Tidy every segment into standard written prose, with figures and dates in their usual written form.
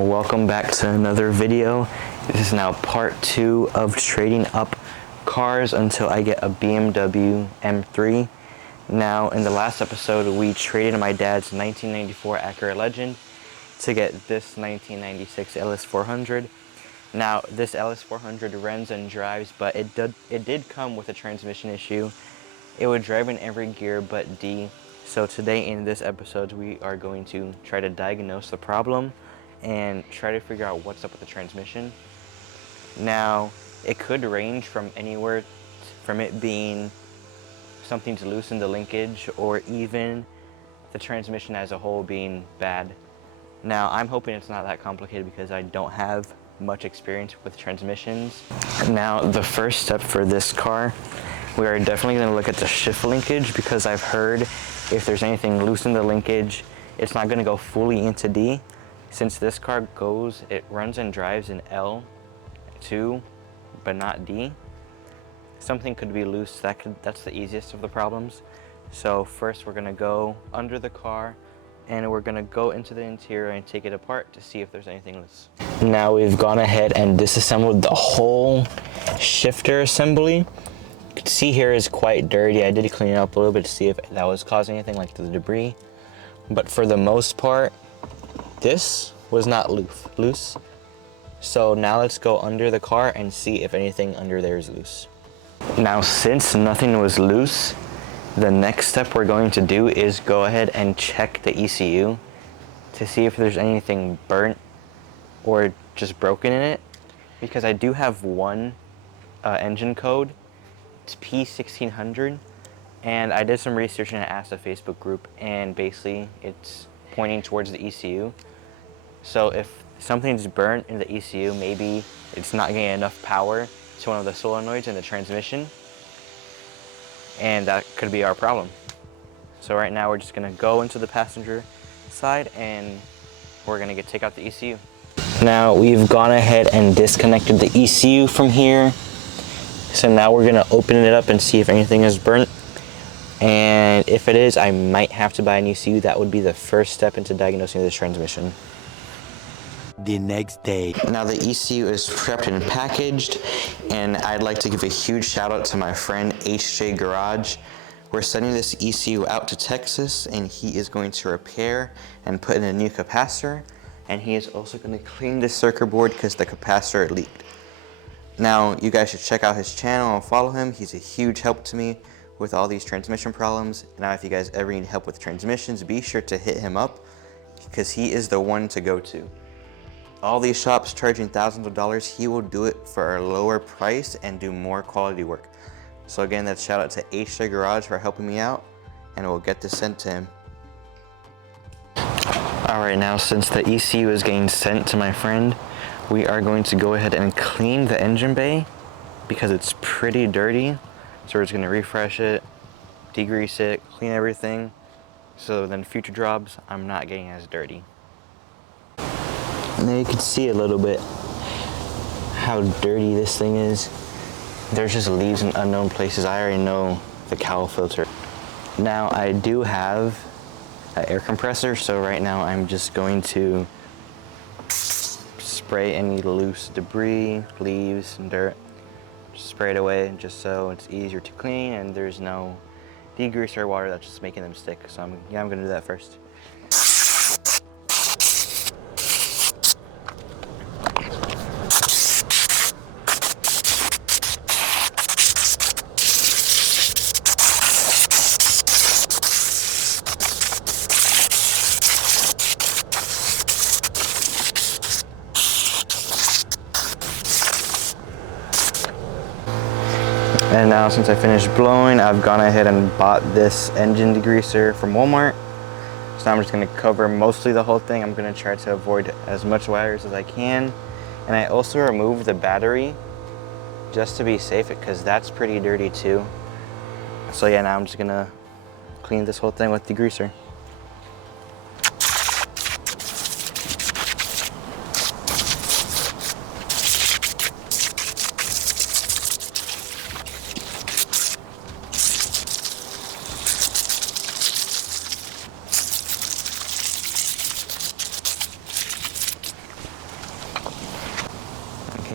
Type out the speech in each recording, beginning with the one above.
Welcome back to another video. This is now part 2 of trading up cars until I get a BMW M3. Now, in the last episode, we traded my dad's 1994 Acura Legend to get this 1996 LS400. Now, this LS400 runs and drives, but it did come with a transmission issue. It would drive in every gear but D. So today in this episode, we are going to try to diagnose the problem and try to figure out what's up with the transmission. Now, it could range from anywhere from it being something to loosen the linkage or even the transmission as a whole being bad. Now, I'm hoping it's not that complicated because I don't have much experience with transmissions. Now, the first step for this car, we are definitely going to look at the shift linkage because I've heard if there's anything loose in the linkage, it's not going to go fully into D. Since this car it runs and drives in L2, but not D. Something could be loose. That's the easiest of the problems. So first we're gonna go under the car and we're gonna go into the interior and take it apart to see if there's anything loose. Now we've gone ahead and disassembled the whole shifter assembly. You can see here is quite dirty. I did clean it up a little bit to see if that was causing anything like the debris. But for the most part, this was not loose. So now let's go under the car and see if anything under there is loose. Now, since nothing was loose, the next step we're going to do is go ahead and check the ECU to see if there's anything burnt or just broken in it. Because I do have one engine code. It's P1600. And I did some research and I asked a Facebook group, and basically it's pointing towards the ECU. So if something's burnt in the ECU, maybe it's not getting enough power to one of the solenoids in the transmission, and that could be our problem. So right now we're just gonna go into the passenger side and we're gonna take out the ECU. Now we've gone ahead and disconnected the ECU from here. So now we're gonna open it up and see if anything is burnt. And if it is, I might have to buy an ECU. That would be the first step into diagnosing this transmission. The next day. Now the ECU is prepped and packaged, and I'd like to give a huge shout out to my friend HJ Garage. We're sending this ECU out to Texas, and he is going to repair and put in a new capacitor, and he is also going to clean the circuit board because the capacitor leaked. Now you guys should check out his channel and follow him. He's a huge help to me with all these transmission problems. Now if you guys ever need help with transmissions, be sure to hit him up because he is the one to go to. All these shops charging thousands of dollars, he will do it for a lower price and do more quality work. So again, that's shout out to HJ Garage for helping me out, and we'll get this sent to him. Alright, now since the ECU is getting sent to my friend, we are going to go ahead and clean the engine bay because it's pretty dirty. So we're just going to refresh it, degrease it, clean everything, so then future jobs, I'm not getting as dirty. And there you can see a little bit how dirty this thing is. There's just leaves in unknown places. I already know the cowl filter. Now I do have an air compressor, so right now I'm just going to spray any loose debris, leaves, and dirt. Just spray it away just so it's easier to clean and there's no degreaser or water that's just making them stick. So I'm gonna do that first. And now since I finished blowing, I've gone ahead and bought this engine degreaser from Walmart. So now I'm just gonna cover mostly the whole thing. I'm gonna try to avoid as much wires as I can. And I also removed the battery just to be safe because that's pretty dirty too. So yeah, now I'm just gonna clean this whole thing with degreaser.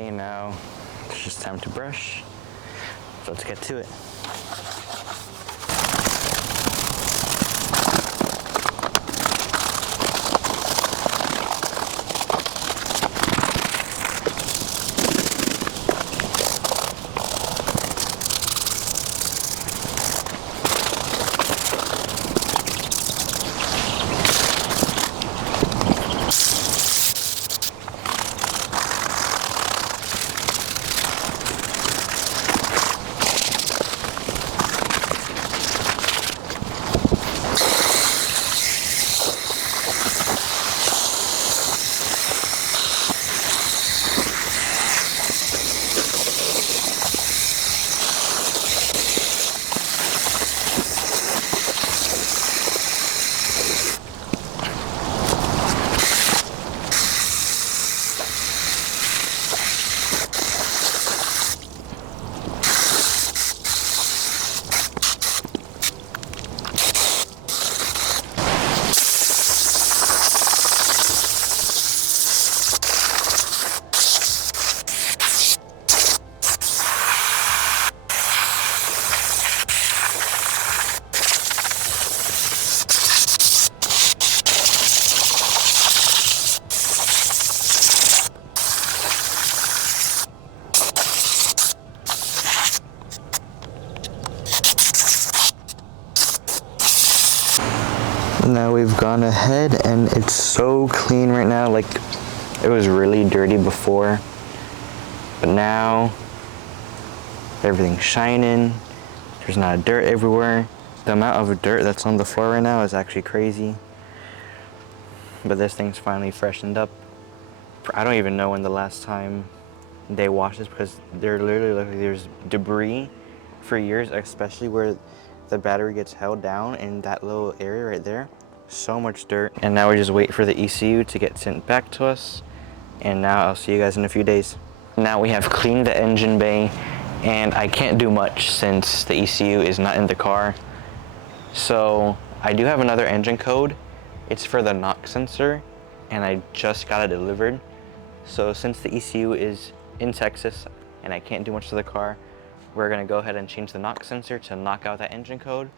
Okay, now it's just time to brush. So let's get to it. Now we've gone ahead and it's so clean right now. Like, it was really dirty before, but now everything's shining. There's not dirt everywhere. The amount of dirt that's on the floor right now is actually crazy. But this thing's finally freshened up. I don't even know when the last time they washed this, because there literally looks like there's debris for years, especially where the battery gets held down in that little area right there. So much dirt. And now we just wait for the ECU to get sent back to us. And now I'll see you guys in a few days. Now we have cleaned the engine bay, and I can't do much since the ECU is not in the car. So I do have another engine code. It's for the knock sensor, and I just got it delivered. So since the ECU is in Texas and I can't do much to the car, we're gonna go ahead and change the knock sensor to knock out that engine code.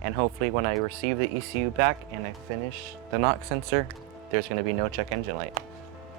And hopefully when I receive the ECU back and I finish the knock sensor, there's gonna be no check engine light.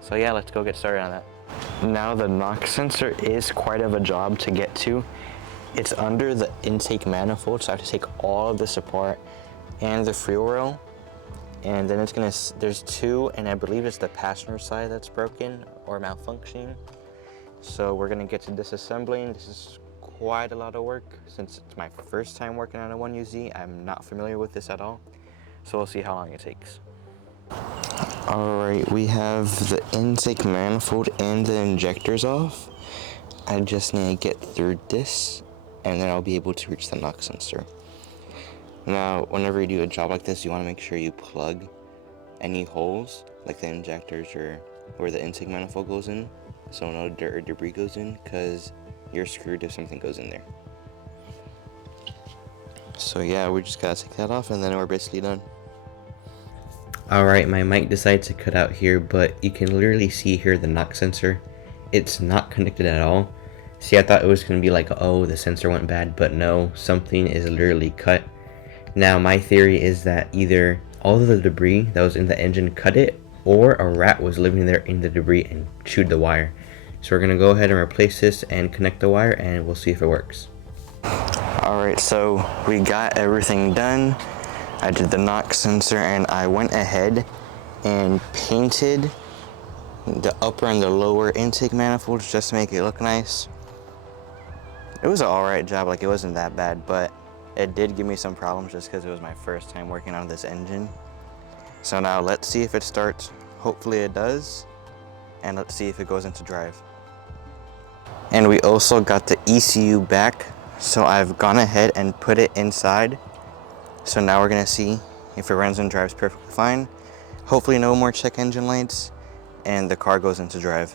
So yeah, let's go get started on that. Now the knock sensor is quite of a job to get to. It's under the intake manifold, so I have to take all of this apart and the fuel rail. And then there's two, and I believe it's the passenger side that's broken or malfunctioning. So we're gonna get to disassembling. This is quite a lot of work since it's my first time working on a 1UZ. I'm not familiar with this at all. So we'll see how long it takes. All right, we have the intake manifold and the injectors off. I just need to get through this, and then I'll be able to reach the knock sensor. Now, whenever you do a job like this, you want to make sure you plug any holes, like the injectors or where the intake manifold goes in, so no dirt or debris goes in, because you're screwed if something goes in there. So yeah, we just gotta take that off, and then we're basically done. Alright, my mic decided to cut out here, but you can literally see here the knock sensor. It's not connected at all. See, I thought it was going to be like, oh, the sensor went bad, but no, something is literally cut. Now, my theory is that either all of the debris that was in the engine cut it, or a rat was living there in the debris and chewed the wire. So we're going to go ahead and replace this and connect the wire, and we'll see if it works. Alright, so we got everything done. I did the knock sensor, and I went ahead and painted the upper and the lower intake manifolds just to make it look nice. It was an alright job, like it wasn't that bad, but it did give me some problems just because it was my first time working on this engine. So now let's see if it starts. Hopefully it does, and let's see if it goes into drive. And we also got the ECU back, so I've gone ahead and put it inside. So now we're gonna see if it runs and drives perfectly fine. Hopefully no more check engine lights, and the car goes into drive.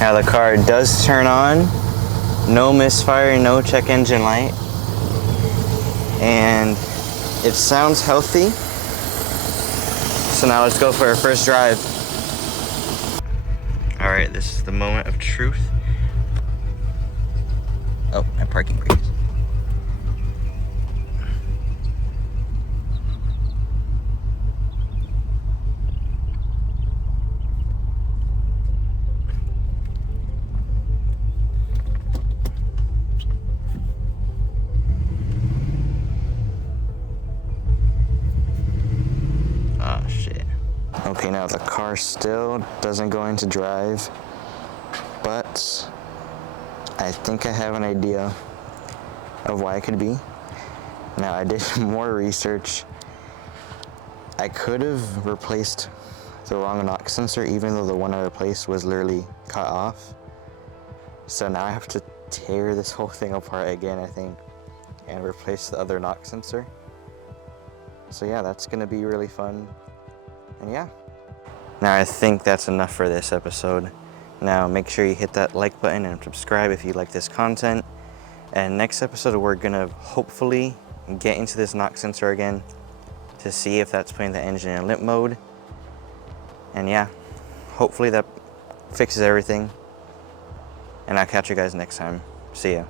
Now the car does turn on. No misfire, no check engine light. And it sounds healthy. So now let's go for our first drive. All right, this is the moment of truth. Oh, my parking brakes. Oh shit. Okay, now the car still doesn't go into drive, but I think I have an idea of why it could be. Now, I did more research. I could have replaced the wrong knock sensor, even though the one I replaced was literally cut off. So now I have to tear this whole thing apart again, I think, and replace the other knock sensor. So yeah, that's gonna be really fun. And yeah. Now I think that's enough for this episode. Now make sure you hit that like button and subscribe if you like this content. And next episode we're gonna hopefully get into this knock sensor again to see if that's putting the engine in limp mode. And yeah, hopefully that fixes everything. And I'll catch you guys next time. See ya.